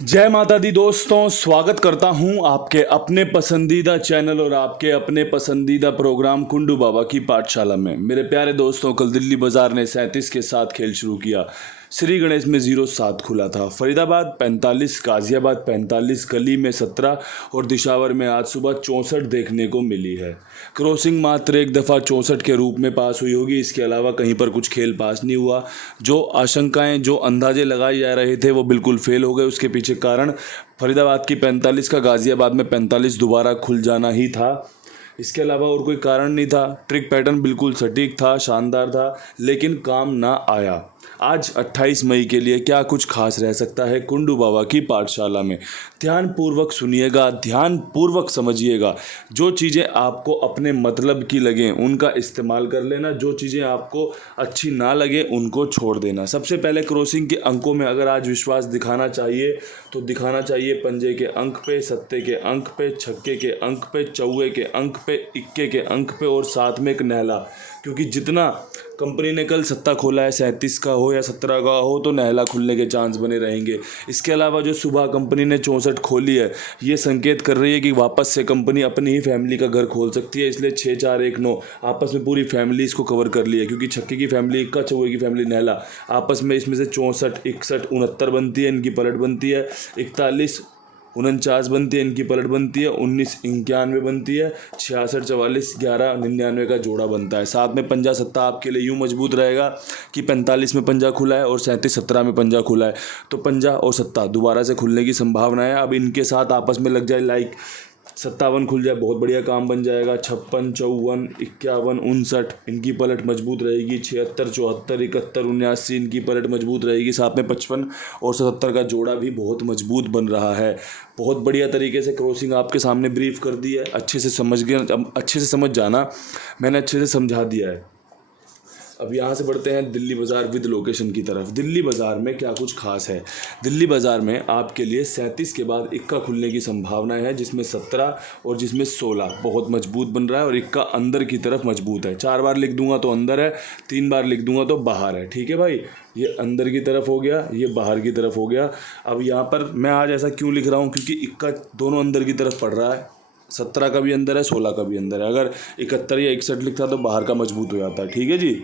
जय माता दी दोस्तों, स्वागत करता हूं आपके अपने पसंदीदा चैनल और आपके अपने पसंदीदा प्रोग्राम कुंडू बाबा की पाठशाला में। मेरे प्यारे दोस्तों, कल दिल्ली बाजार ने 37 के साथ खेल शुरू किया। श्री गणेश में 0-7 खुला था। फरीदाबाद 45, गाजियाबाद 45, गली में 17 और दिशावर में आज सुबह 64 देखने को मिली है। क्रॉसिंग मात्र एक दफ़ा 64 के रूप में पास हुई होगी। इसके अलावा कहीं पर कुछ खेल पास नहीं हुआ। जो आशंकाएं, जो अंदाजे लगाए जा रहे थे वो बिल्कुल फेल हो गए। उसके पीछे कारण फरीदाबाद की 45 का गाजियाबाद में 45 दोबारा खुल जाना ही था। इसके अलावा और कोई कारण नहीं था। ट्रिक पैटर्न बिल्कुल सटीक था, शानदार था, लेकिन काम ना आया। आज 28 मई के लिए क्या कुछ खास रह सकता है कुंडू बाबा की पाठशाला में। ध्यानपूर्वक सुनिएगा, ध्यानपूर्वक समझिएगा। जो चीज़ें आपको अपने मतलब की लगें उनका इस्तेमाल कर लेना, जो चीज़ें आपको अच्छी ना लगे उनको छोड़ देना। सबसे पहले क्रॉसिंग के अंकों में अगर आज विश्वास दिखाना चाहिए तो दिखाना चाहिए पंजे के अंक पे, सत्ते के अंक पे, छक्के के अंक पे, चौवे के अंक पे, इक्के के अंक पे और साथ में एक नहला। क्योंकि जितना कंपनी ने कल सत्ता खोला है, 37 का हो या 17 का हो, तो नहला खुलने के चांस बने रहेंगे। इसके अलावा जो सुबह कंपनी ने 64 खोली है, ये संकेत कर रही है कि वापस से कंपनी अपनी ही फैमिली का घर खोल सकती है। इसलिए 6-4-1-9 आपस में पूरी फैमिली इसको कवर कर लिया। क्योंकि छक्के की फैमिली इक्का, चौवे की फैमिली नहला, आपस में इसमें से 64, 61, 69 बनती है, इनकी पलट बनती है। 41, 49 बनती है, इनकी पलट बनती है। 19, 91 बनती है। 66, 44, 11, 99 का जोड़ा बनता है। साथ में पंजा सत्ता आपके लिए यूँ मजबूत रहेगा कि 45 में पंजा खुला है और 37, 17 में पंजा खुला है, तो पंजा और सत्ता दोबारा से खुलने की संभावना है। अब इनके साथ आपस में लग जाए, लाइक 57 खुल जाए, बहुत बढ़िया काम बन जाएगा। 56, 54, 51, 59 इनकी पलट मजबूत रहेगी। 76, 74, 71, 79 इनकी पलट मजबूत रहेगी। साथ में 55 और 77 का जोड़ा भी बहुत मजबूत बन रहा है। बहुत बढ़िया तरीके से क्रॉसिंग आपके सामने ब्रीफ कर दी है। अच्छे से समझ गए, अच्छे से समझ जाना, मैंने अच्छे से समझा दिया है। अब यहाँ से बढ़ते हैं दिल्ली बाज़ार विद लोकेशन की तरफ। दिल्ली बाज़ार में क्या कुछ खास है। दिल्ली बाज़ार में आपके लिए 37 के बाद इक्का खुलने की संभावना है, जिसमें 17 और जिसमें 16 बहुत मजबूत बन रहा है और इक्का अंदर की तरफ मजबूत है। 4 बार लिख दूंगा तो अंदर है, 3 बार लिख दूंगा तो बाहर है। ठीक है भाई, ये अंदर की तरफ हो गया, ये बाहर की तरफ हो गया। अब यहाँ पर मैं आज ऐसा क्यों लिख रहा हूँ, क्योंकि इक्का दोनों अंदर की तरफ पड़ रहा है। 17 का भी अंदर है, 16 का भी अंदर है। अगर 71 या 61 लिखता तो बाहर का मजबूत हो जाता है। ठीक है जी।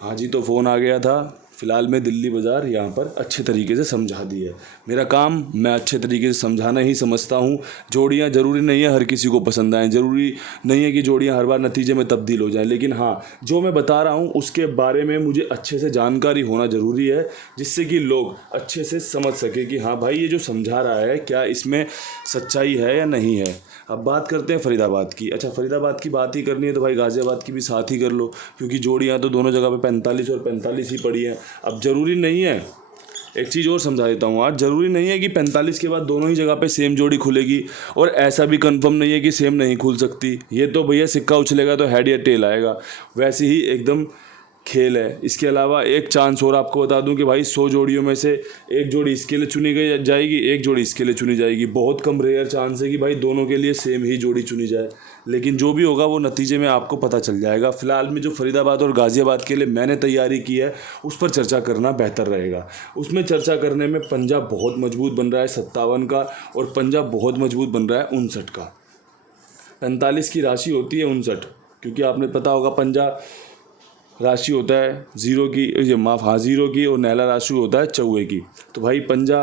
हाँ जी, तो फ़ोन आ गया था। फ़िलहाल मैं दिल्ली बाज़ार यहाँ पर अच्छे तरीके से समझा दी है। मेरा काम मैं अच्छे तरीके से समझाना ही समझता हूँ। जोड़ियाँ ज़रूरी नहीं है हर किसी को पसंद आएँ, ज़रूरी नहीं है कि जोड़ियाँ हर बार नतीजे में तब्दील हो जाएँ, लेकिन हाँ, जो मैं बता रहा हूँ उसके बारे में मुझे अच्छे से जानकारी होना ज़रूरी है, जिससे कि लोग अच्छे से समझ सके कि हाँ भाई, ये जो समझा रहा है क्या इसमें सच्चाई है या नहीं है। अब बात करते हैं फरीदाबाद की। अच्छा, फरीदाबाद की बात ही करनी है तो भाई गाज़ियाबाद की भी साथ ही कर लो, क्योंकि जोड़ियाँ तो दोनों जगह पे 45 और 45 ही पड़ी हैं। अब ज़रूरी नहीं है, एक चीज़ और समझा देता हूँ आज, ज़रूरी नहीं है कि 45 के बाद दोनों ही जगह पे सेम जोड़ी खुलेगी, और ऐसा भी कंफर्म नहीं है कि सेम नहीं खुल सकती। ये तो भैया सिक्का उछलेगा तो हेड या टेल आएगा, वैसे ही एकदम खेल है। इसके अलावा एक चांस और आपको बता दूं कि भाई 100 जोड़ियों में से एक जोड़ी इसके लिए चुनी गई जाएगी, एक जोड़ी इसके लिए चुनी जाएगी। बहुत कम रेयर चांस है कि भाई दोनों के लिए सेम ही जोड़ी चुनी जाए, लेकिन जो भी होगा वो नतीजे में आपको पता चल जाएगा। फिलहाल में जो फरीदाबाद और गाज़ियाबाद के लिए मैंने तैयारी की है उस पर चर्चा करना बेहतर रहेगा। उसमें चर्चा करने में पंजाब बहुत मजबूत बन रहा है 57 का, और पंजाब बहुत मजबूत बन रहा है 59 का। 45 की राशि होती है 59, क्योंकि आपने पता होगा पंजाब राशि होता है ज़ीरो की, ये माफ, हाँ, ज़ीरो की, और नहला राशि होता है चौवे की। तो भाई पंजा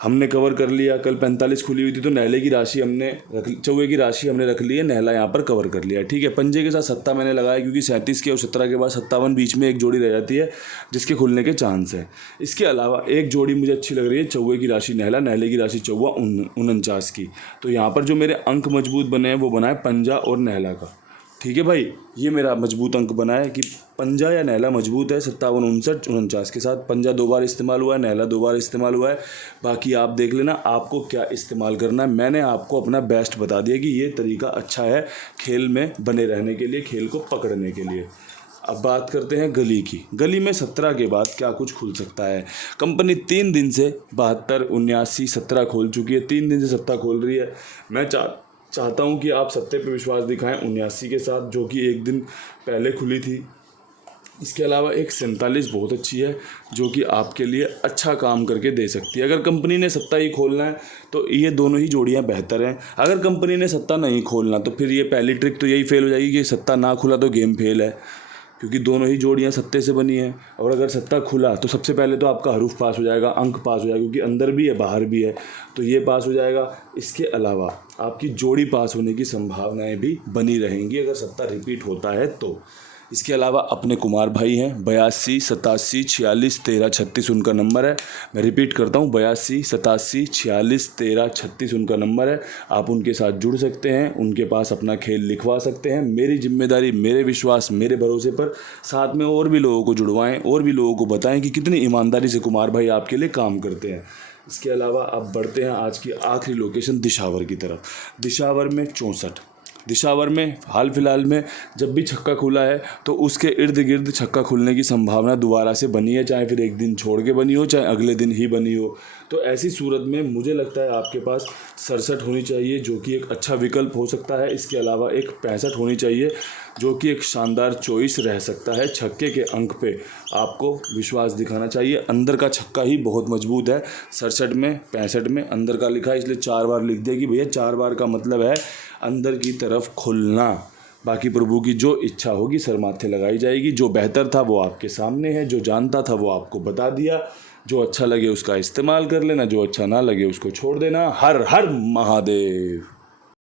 हमने कवर कर लिया। कल 45 खुली हुई थी तो नहले की राशि हमने रख, चौवे की राशि हमने रख ली है, नहला यहाँ पर कवर कर लिया। ठीक है, पंजे के साथ सत्ता मैंने लगाया, क्योंकि 37 के और 17 के बाद 57 बीच में एक जोड़ी रह जाती है जिसके खुलने के चांस है। इसके अलावा एक जोड़ी मुझे अच्छी लग रही है, चौवे की राशि नहला, नहले की राशि चौवा, 49 की। तो यहाँ पर जो मेरे अंक मजबूत बने हैं वो बना है पंजा और नहला का। ठीक है भाई, ये मेरा मजबूत अंक बना है कि पंजा या नहला मजबूत है 57, 59, 49 के साथ। पंजा 2 बार इस्तेमाल हुआ है, नहला 2 बार इस्तेमाल हुआ है। बाकी आप देख लेना आपको क्या इस्तेमाल करना है। मैंने आपको अपना बेस्ट बता दिया कि ये तरीका अच्छा है खेल में बने रहने के लिए, खेल को पकड़ने के लिए। अब बात करते हैं गली की। गली में 17 के बाद क्या कुछ खुल सकता है। कंपनी 3 दिन से 72, 79, 17 खोल चुकी है। 3 दिन से सत्ता खोल रही है। मैं चाहता हूं कि आप सत्ते पे विश्वास दिखाएं 79 के साथ, जो कि एक दिन पहले खुली थी। इसके अलावा एक 47 बहुत अच्छी है, जो कि आपके लिए अच्छा काम करके दे सकती है। अगर कंपनी ने सत्ता ही खोलना है तो ये दोनों ही जोड़ियां बेहतर हैं। अगर कंपनी ने सत्ता नहीं खोलना तो फिर ये पहली ट्रिक तो यही फेल हो जाएगी कि सत्ता ना खुला तो गेम फेल है, क्योंकि दोनों ही जोड़ियां सत्ते से बनी हैं। और अगर सत्ता खुला तो सबसे पहले तो आपका हरूफ पास हो जाएगा, अंक पास हो जाएगा, क्योंकि अंदर भी है बाहर भी है, तो ये पास हो जाएगा। इसके अलावा आपकी जोड़ी पास होने की संभावनाएं भी बनी रहेंगी अगर सत्ता रिपीट होता है तो। इसके अलावा अपने कुमार भाई हैं, 82 87 46 13 36 उनका नंबर है। मैं रिपीट करता हूँ, 82 87 46 13 36 उनका नंबर है। आप उनके साथ जुड़ सकते हैं, उनके पास अपना खेल लिखवा सकते हैं। मेरी जिम्मेदारी, मेरे विश्वास, मेरे भरोसे पर साथ में और भी लोगों को जुड़वाएं, और भी लोगों को बताएं कि कितनी ईमानदारी से कुमार भाई आपके लिए काम करते हैं। इसके अलावा अब बढ़ते हैं आज की आखिरी लोकेशन दिशावर की तरफ। दिशावर में 64, दिशावर में हाल फिलहाल में जब भी छक्का खुला है तो उसके इर्द गिर्द छक्का खुलने की संभावना दोबारा से बनी है, चाहे फिर एक दिन छोड़ के बनी हो, चाहे अगले दिन ही बनी हो। तो ऐसी सूरत में मुझे लगता है आपके पास 67 होनी चाहिए, जो कि एक अच्छा विकल्प हो सकता है। इसके अलावा एक 65 होनी चाहिए, जो कि एक शानदार चॉइस रह सकता है। छक्के के अंक पे आपको विश्वास दिखाना चाहिए। अंदर का छक्का ही बहुत मजबूत है। 67 में 65 में अंदर का लिखा है, इसलिए 4 बार लिख दिया कि भैया 4 बार का मतलब है अंदर की तरफ खुलना। बाकी प्रभु की जो इच्छा होगी सर माथे लगाई जाएगी। जो बेहतर था वो आपके सामने है, जो जानता था वो आपको बता दिया। जो अच्छा लगे उसका इस्तेमाल कर लेना, जो अच्छा ना लगे उसको छोड़ देना। हर हर महादेव।